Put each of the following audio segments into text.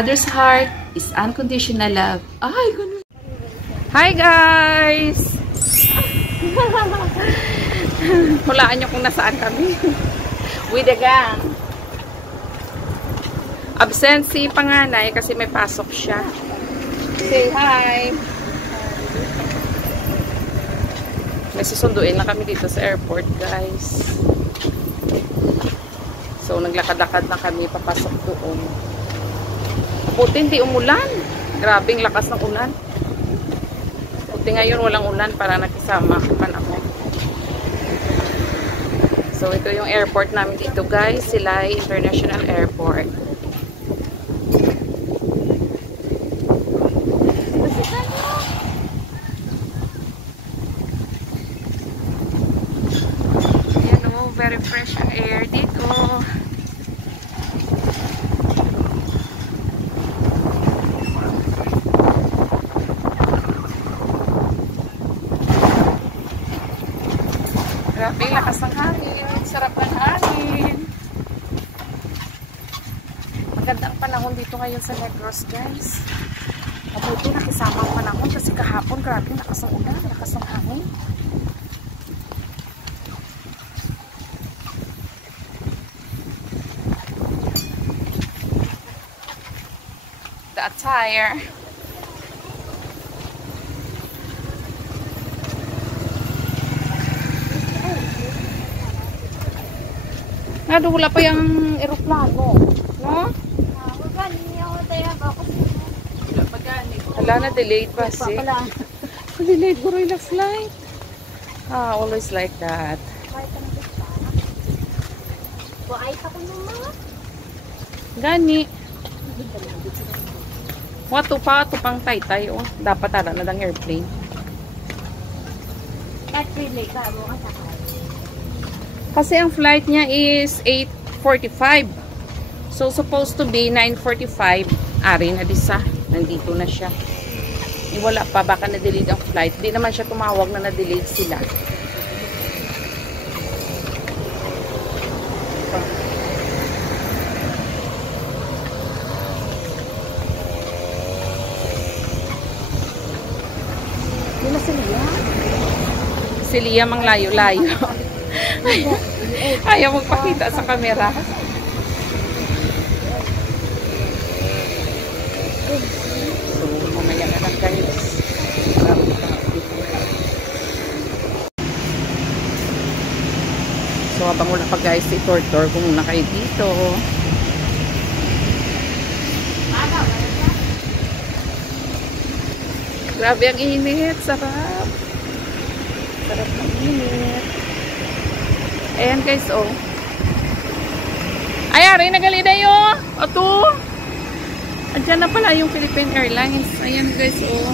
mother's heart is unconditional love. Ay, ganun. Hi guys! Hulaan nyo kung nasaan kami. With the gang. Absent si panganay kasi may pasok siya. Say hi! May susunduin na kami dito sa airport, guys. So, naglakad-lakad na kami papasok doon. Buti hindi umulan. Grabing lakas ng ulan. Buti ngayon walang ulan para nakisama man ako. So, ito yung airport namin dito, guys. Silay International Airport. Very fresh ang air dito. Grabe, lakas ng hangin. Sarap ng hangin. Magandang panahon dito ngayon sa Negros, guys. Mabuti nakisama ang panahon kasi kahapon grabe lakas ng ulan, lakas ng hangin. Attire. Wala pa yung eroplano, no? Wala na, delayed pa si. Delayed ko rin last flight. Always like that. Gani. Wato pang taytay, oh. Dapat ala na lang airplane. Kasi ang flight niya is 8:45. So, supposed to be 9:45. Ari na disa. Nandito na siya. Wala pa. Baka na-delete ang flight. Di naman siya tumawag na na-delete sila. Si Lia mang layo-layo. Ayaw magpakita sa camera. So, mamaya na lang guys. So, habang wala pa guys, i-tour-tour ko muna kayo dito. Grabe ang init. Sarap. Sarap ng init. Ayan guys, oh. Ay, ari, nagali na yun. O, to. Andyan na pala yung Philippine Airlines. Ayan guys, oh.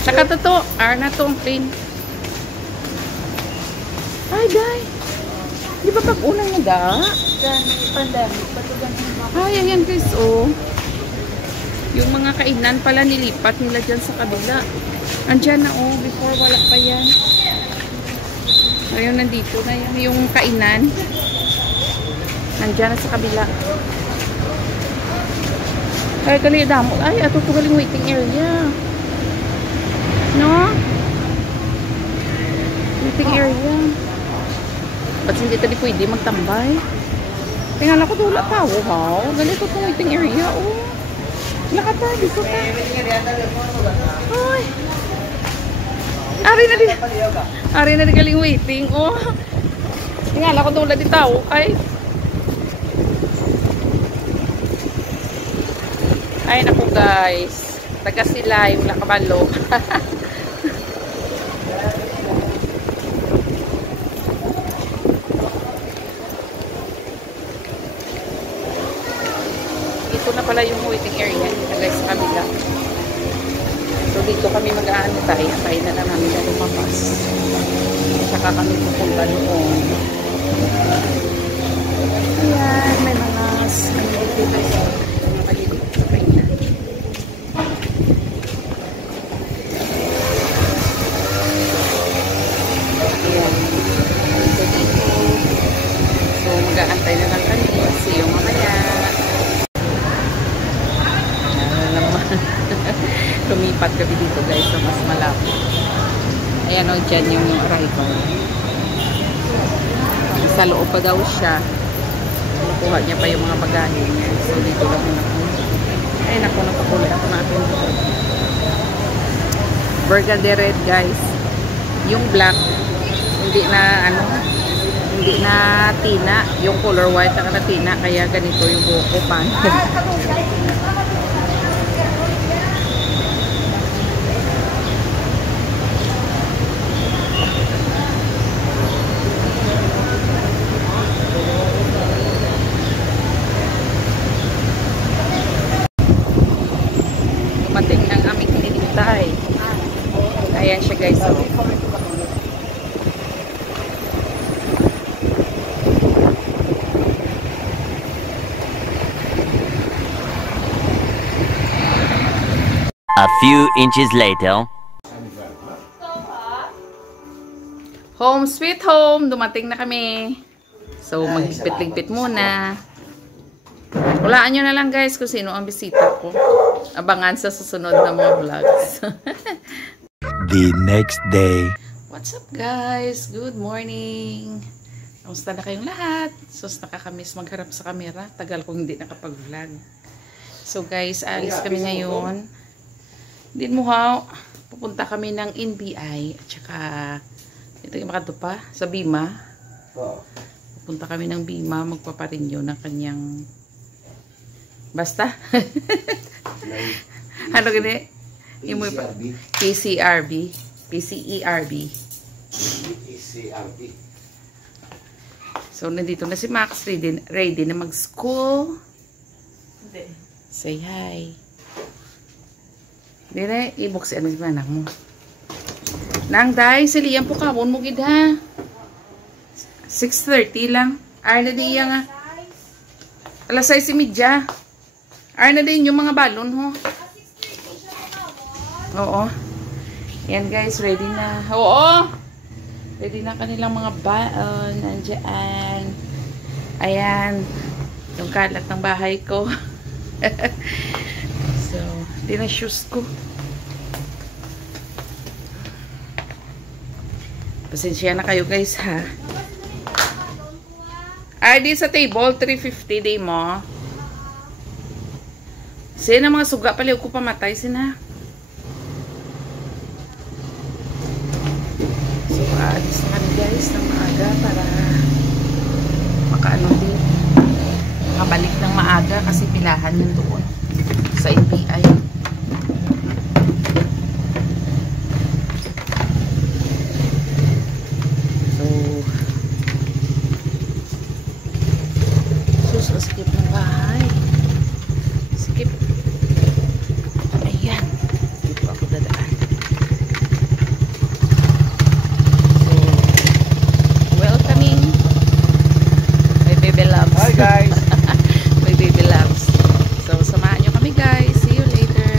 Saka to, na to ang plane. Ay, guys. Di ba pag-unang nada? Pandemic. Ay, ayan guys, oh. Yung mga kainan pala nilipat nila dyan sa kabila. Andyan na, oh. Before wala pa yan. Ayun, nandito na yan. Yung kainan. Andyan na sa kabila. Ay, gali damo. Ay, ato to galing waiting area. No? Waiting area. Ba't hindi tali pwede magtambay? Tingnan ako doon wala tao, ha? Ganito itong waiting area, oh. Lakad tayo, dito ta. Ay. Ari na di galing waiting, oh. Tingnan ako doon wala di tao, ay. Ay, naku guys. Taga sila, yung wala kabalo. Ito na pala yung waiting area dito guys sa kabila. So dito kami mag-aano tayo. Tayo na lang namin na lumabas. Saka kami pupunta noon. Ayan, may mga dito guys. Mga maliliit sa kanya. Ayan. Dito dito. lilipat kami dito guys sa mas malapit. Ayan o, dyan yung arrival. Sa loob pa daw siya. Nakuha niya pa yung mga bagahe niya. So dito lang muna ako. Ay naku, napakulay ako natin. Burgundy red guys. Yung black, hindi na tina. Yung color white na tina. Kaya ganito yung buhok ko pa. Dumating ang aming hinintay. Ayan siya guys. So. A few inches later. Home sweet home. Dumating na kami. So magligpit-ligpit muna. Walaan nyo na lang guys kung sino ang bisita ko. Abangan sa susunod na mga vlogs. The next day. What's up guys? Good morning. Kamusta na kayong lahat? Sus, nakakamiss magharap sa camera. Tagal kong hindi nakapag-vlog. So guys, alis kami ngayon. Din mo ha, pupunta kami ng NBI at saka dito yung makado pa sa Bima. Pupunta kami ng Bima, magpaparinyo ng kanyang basta. Ano gani? Yung PCERB. So nandito na si Max, ready na mag-school. Say hi. Dire, i-box ano si anak mo. Nang day, siliyan po kawon mo gid ha. 6:30 lang. Arna di nga. Alas 6:30. Arna din yung mga balon ho. Oo. Yan guys, ready na. Oo. Ready na kanilang mga baon. Nandiyan. Ayan. Yung kalat ng bahay ko. So, di na shoes ko. Pasensya na kayo guys ha. Ay, di sa table, 350 day mo. Sina mga suga pala ko pamatay sina. So, aalis na kami guys ng maaga para makaano din. Makabalik ng maaga kasi pilahan yun doon sa NBI. Skip ng bahay. Skip. Ayan. Dito ako dadaan. So, welcoming my baby loves. Hi guys. My baby loves. So, samahan nyo kami guys. See you later.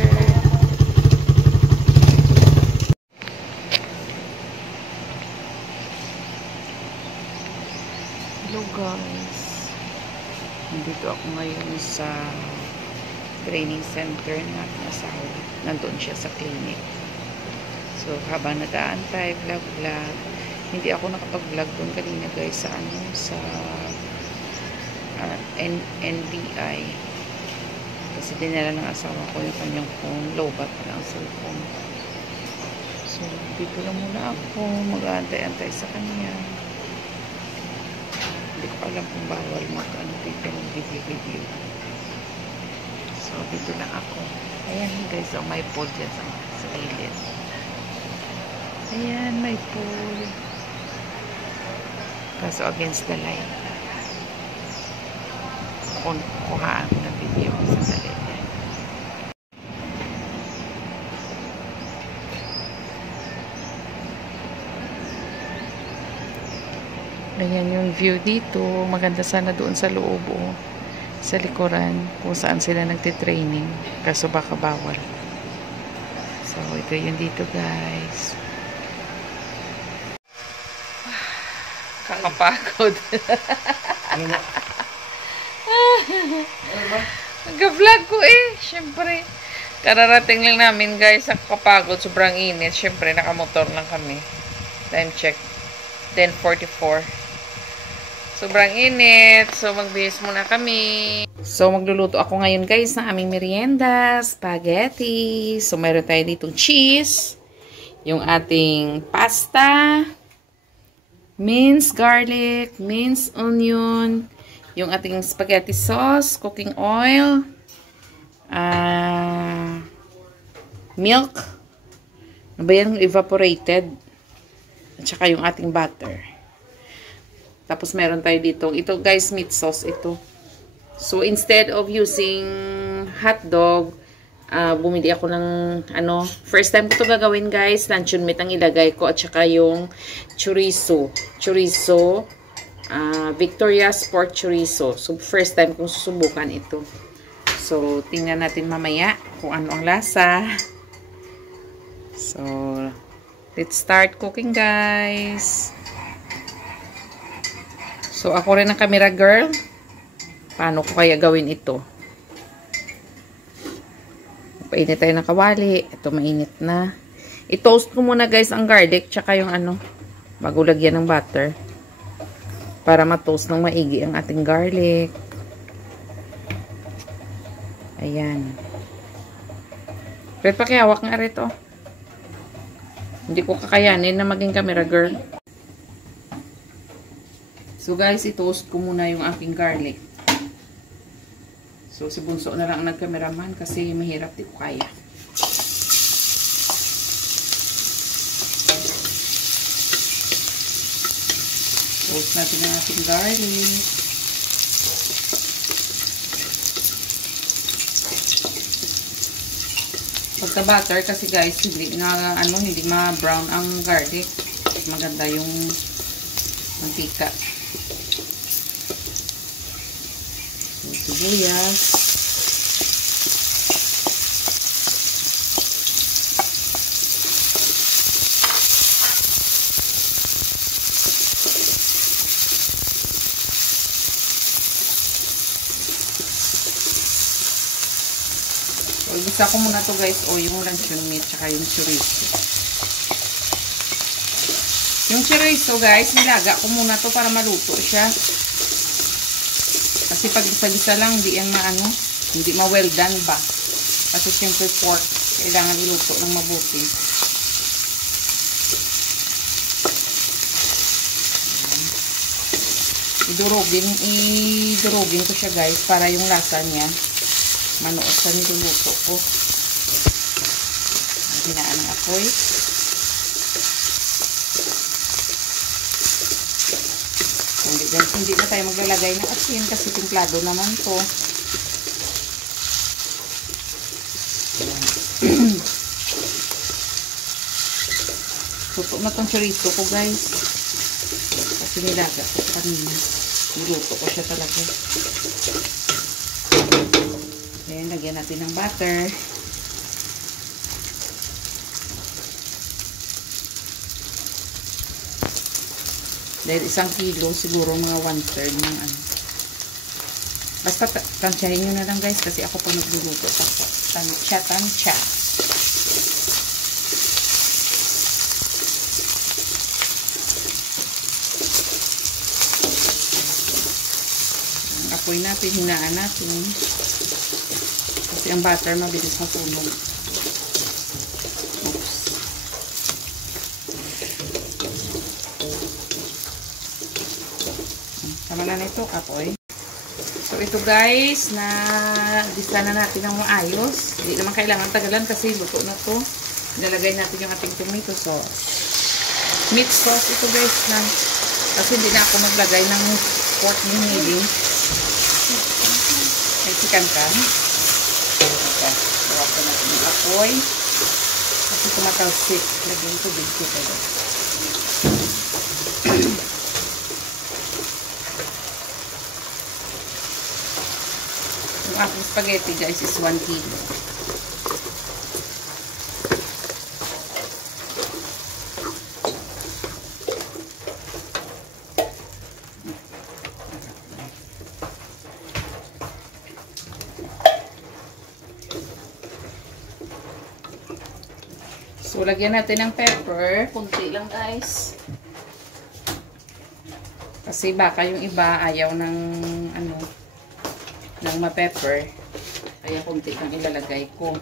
Hello guys. Nandito ako ngayon sa training center na asawa. Nandun siya sa clinic. So, habang nag-aantay, vlog. Hindi ako nakapag-vlog doon kanina guys sa NBI. Kasi dinala ng asawa ko yung kanyang phone. Low-bat na ang cellphone. So, dito lang muna ako. Mag-aantay-antay sa kanya. Hindi ko alam kung bawal mag-ano dito ng video. So, dito lang ako. Ayan guys, oh, may pool dyan sa gilid. Ayan, may pool. Kaso against the light. Kuhaan ko ng video sa gilid. Ganyan yung view dito. Maganda sana doon sa loob o sa likuran kung saan sila nagtitraining. Kaso baka bawal. So, ito yun dito guys. Kakapagod. Nag-vlog ko eh. Siyempre. Kararating lang namin guys. Nakakapagod. Sobrang init. Siyempre, nakamotor lang kami. Time check. 10:44. Sobrang init. So, magbihis muna kami. So, magluluto ako ngayon guys ng aming merienda. Spaghetti. So, meron tayo ditong cheese. Yung ating pasta. Minced garlic. Minced onion. Yung ating spaghetti sauce. Cooking oil. Milk. Ano ba yan? Evaporated. At saka yung ating butter. Tapos meron tayo dito. Ito guys, meat sauce ito. So instead of using hot dog, bumili ako ng first time ko to gagawin guys. Luncheon meat ang ilagay ko at saka yung chorizo. Chorizo, Victoria's pork chorizo. So first time kong susubukan ito. So tingnan natin mamaya kung ano ang lasa. So let's start cooking guys. So, ako rin ang camera girl. Paano ko kaya gawin ito? Painit tayo ng kawali. Ito, mainit na. I-toast ko muna guys ang garlic tsaka yung bago lagyan ng butter. Para ma-toast ng maigi ang ating garlic. Ayan. Pero pakihawak nga rito. Hindi ko kakayanin na maging camera girl. So guys, i-toast ko muna yung aking garlic. So si Bunso na lang ang nag-cameraman kasi mahirap, di ko kaya. Toast natin ang ating garlic. Pagka butter kasi guys, hindi ma-brown ang garlic. Maganda yung mantika. Sibuyas. So, igisa ko muna to guys, yung luncheon meat tsaka yung chorizo. Yung chorizo guys, nilaga ko muna to para maluto siya. Kasi pag isa-isa lang, hindi yan hindi ma-well done ba. Kasi siyempre pork, kailangan iluto ng mabuti. Idurugin ko siya guys, para yung lasa niya manuot sa niluluto ko. Hinaan ng apoy. Hindi na tayo maglalagay ng asin kasi timplado naman to. Tuto na tong chorizo ko guys. Kasi nilaga ko kanina. Niluto ko siya talaga. Then, lagyan natin ng butter. Dahil 1 kilo, siguro mga 1/3 ng Basta tansyahin nyo na lang guys, kasi ako po nagluluto. Tansya. Ang apoy natin, hinaan natin. Kasi ang butter mabilis masunog. Tama na nito, kapoy. So, ito guys, gisa na natin ng maayos. Hindi naman kailangan tagalan kasi luto na to. Nalagay natin yung ating tomato sauce. Meat sauce ito guys kasi hindi na ako maglagay ng pork minili. May chicken kan. Ito, bawak ko natin yung apoy. Kasi tumatalsik. Lagyan ko tubig ko tayo. Yung aking spaghetti guys is 1 kilo. So, lagyan natin ng pepper. Kunti lang, guys. Kasi baka yung iba ayaw ng ng ma-pepper. Kaya kunti lang ilalagay ko.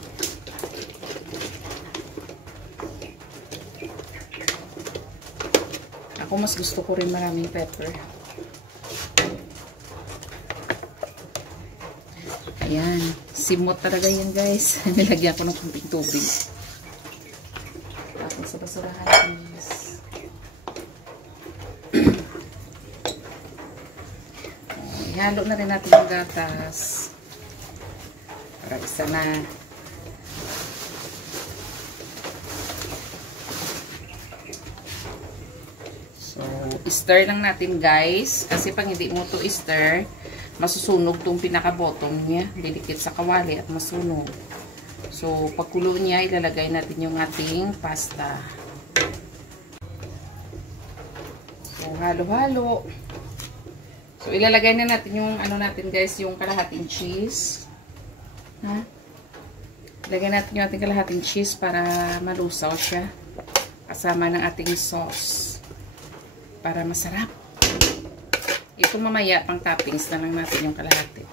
Ako mas gusto ko rin maraming pepper. Ayan. Simot talaga yan, guys. Nilagyan ko ng kunting tubig. Tapos sa basurahan, guys. Ihalo na rin natin yung gatas. Para isa na. So, stir lang natin, guys. Kasi pag hindi mo to stir, masusunog tong pinaka-bottom niya. Didikit sa kawali at masunog. So, pagkulo niya, ilalagay natin yung ating pasta. So, halo-halo. So, ilalagay na natin yung natin, guys, yung kalahating cheese. Ha? Ilagay natin yung ating kalahating cheese para malusaw siya. Kasama ng ating sauce. Para masarap. Ito mamaya, pang toppings na lang natin yung kalahati.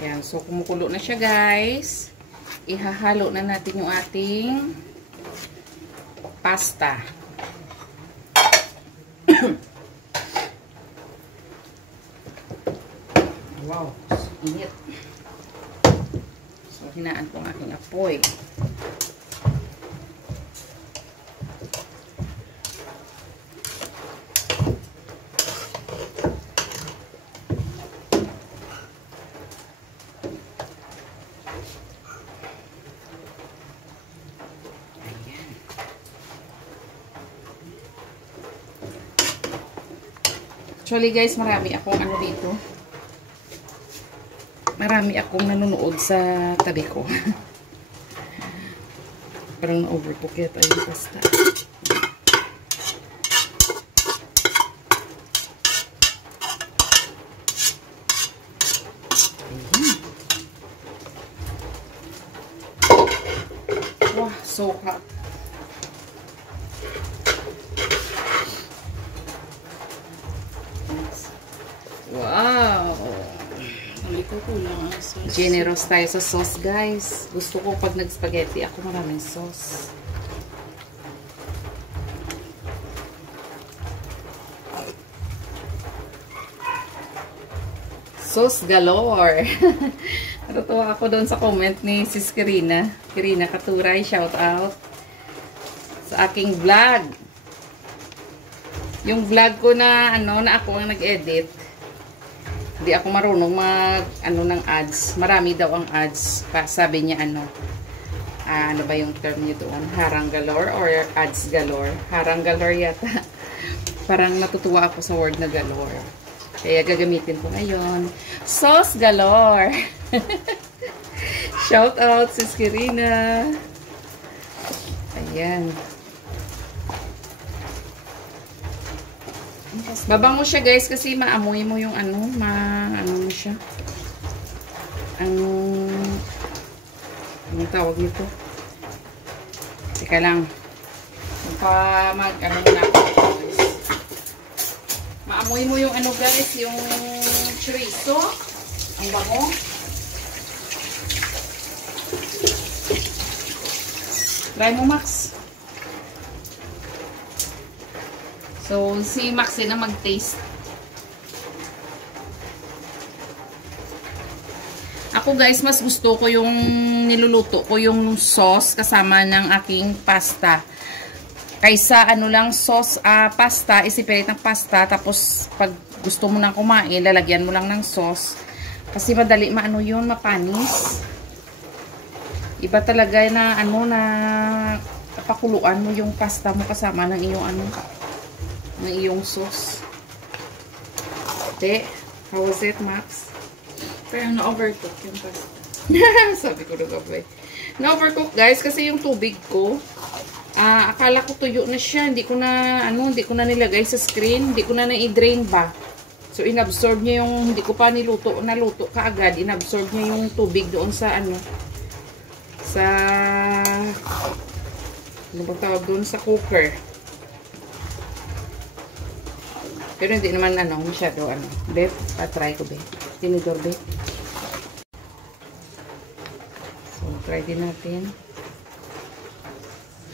Ayan, so kumukulo na siya, guys. Ihahalo na natin yung ating pasta. Wow, init. So, hinaan ko ang aking apoy. Actually, guys, marami akong dito. Marami akong nanonood sa tabi ko. Parang na-overcook yata yung pasta. Wow, so hot. Wow! Generous tayo sa sauce, guys. Gusto ko pag nag-spaghetti ako maraming sauce. Sauce galore. Natutuwa ako doon sa comment ni Sis Kirina. Kirina Katuray, shout out sa aking vlog. Yung vlog ko na na ako ang nag-edit. Hindi ako marunong mag ng ads. Marami daw ang ads. Sabi niya ano ba yung term niyo doon? Harang galore or ads galore? Harang galore yata. Parang natutuwa ako sa word na galore. Kaya gagamitin ko ngayon. Sauce galore. Shout out Sis Kirina. Ayan. Babango siya, guys, kasi maamoy mo yung ano mo siya. Anong tawag nito? Teka lang. Muna ako, guys. Maamoy mo yung guys, yung chorizo. Ang bango. Try mo, Max. So, si Maxi na mag-taste. Ako, guys, mas gusto ko yung niluluto ko yung sauce kasama ng aking pasta. Kaysa lang sauce, pasta, isipilit ng pasta, tapos pag gusto mo nang kumain, lalagyan mo lang ng sauce. Kasi madali yun, mapanis. Iba talaga na na pakuluan mo yung pasta mo kasama ng iyong ng iyong sauce. How was it, Max? Pero na-overcook yung pasta. Sabi ko na gabay. Na-overcook guys kasi yung tubig ko, akala ko tuyo na siya. Hindi ko na nilagay sa screen. Hindi ko na i-drain ba. So, inabsorb niya yung, hindi ko pa naluto kaagad. Inabsorb niya yung tubig doon sa ano bang tawag doon sa cooker. Pero hindi naman masyado Beb, try ko be. Tinidor be. So, try din natin.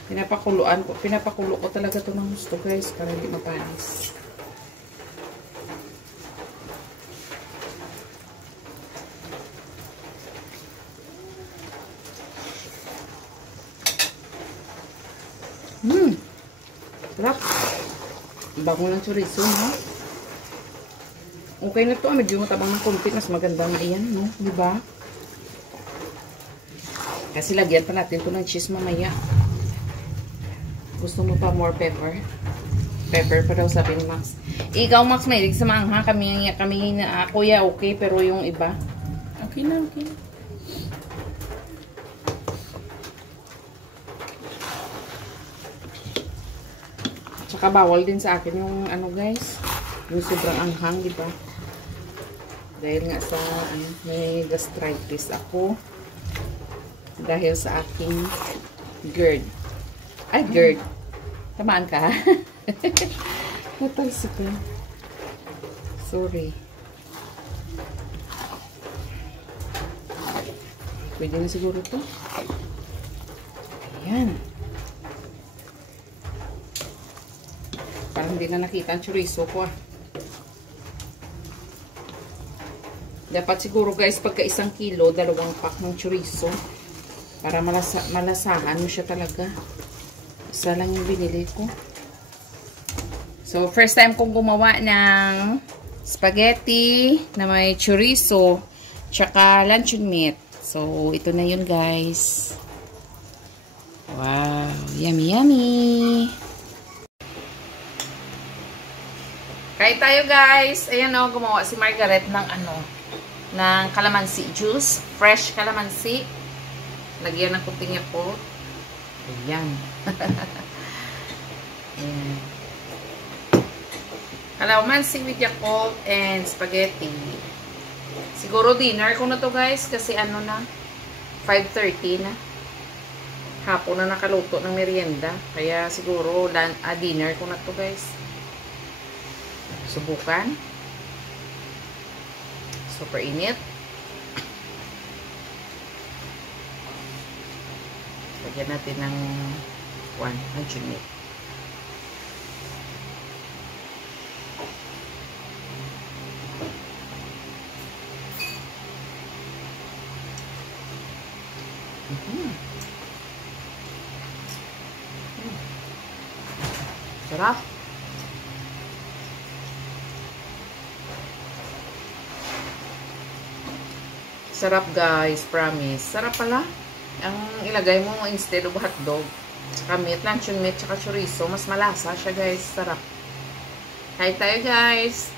Pinapakulo ko talaga ito ng gusto guys para hindi mapanis. Sarap. Bago ng chorizo, no? Okay na to. Medyo matabang ng konti. Mas maganda na iyan, no? Diba? Kasi lagyan pa natin to ng cheese mamaya. Gusto mo pa more pepper? Pepper pa daw sabi ni Max. Ikaw, Max, mahilig sa maanghang. Kami kuya, okay. Pero yung iba, okay na, okay na. Tsaka bawal din sa akin yung guys, yung sobrang anghang, di ba? Dahil nga sa may gastritis ako dahil sa aking GERD. Ay, GERD. Tamaan ka? Natalsik ka. Sorry. Pwede na siguro to. Ayan. Parang hindi na nakita ang chorizo ko Dapat siguro guys, pagka 1 kilo, 2 pack ng chorizo. Para malasahan mo siya talaga. Isa lang yung binili ko. So, first time kong gumawa ng spaghetti na may chorizo, tsaka luncheon meat. So, ito na yun guys. Wow! Yummy, yummy! Kain tayo guys. Ayan gumawa si Margaret ng ng calamansi juice. Fresh calamansi. Lagyan ng kunting Yakult. Ayan. Ayan. Calamansi with Yakult and spaghetti. Siguro dinner ko na to guys. Kasi na. 5:30 na. Hapon na nakaluto ng merienda. Kaya siguro dinner ko na to guys. Subukan. Super init. Lagyan natin ng luncheon meat. Sarap. Sarap guys, promise. Sarap pala. Ang ilagay mo instead of hotdog, saka meat, luncheon meat, saka chorizo, mas malasa siya guys. Sarap. Kain tayo guys.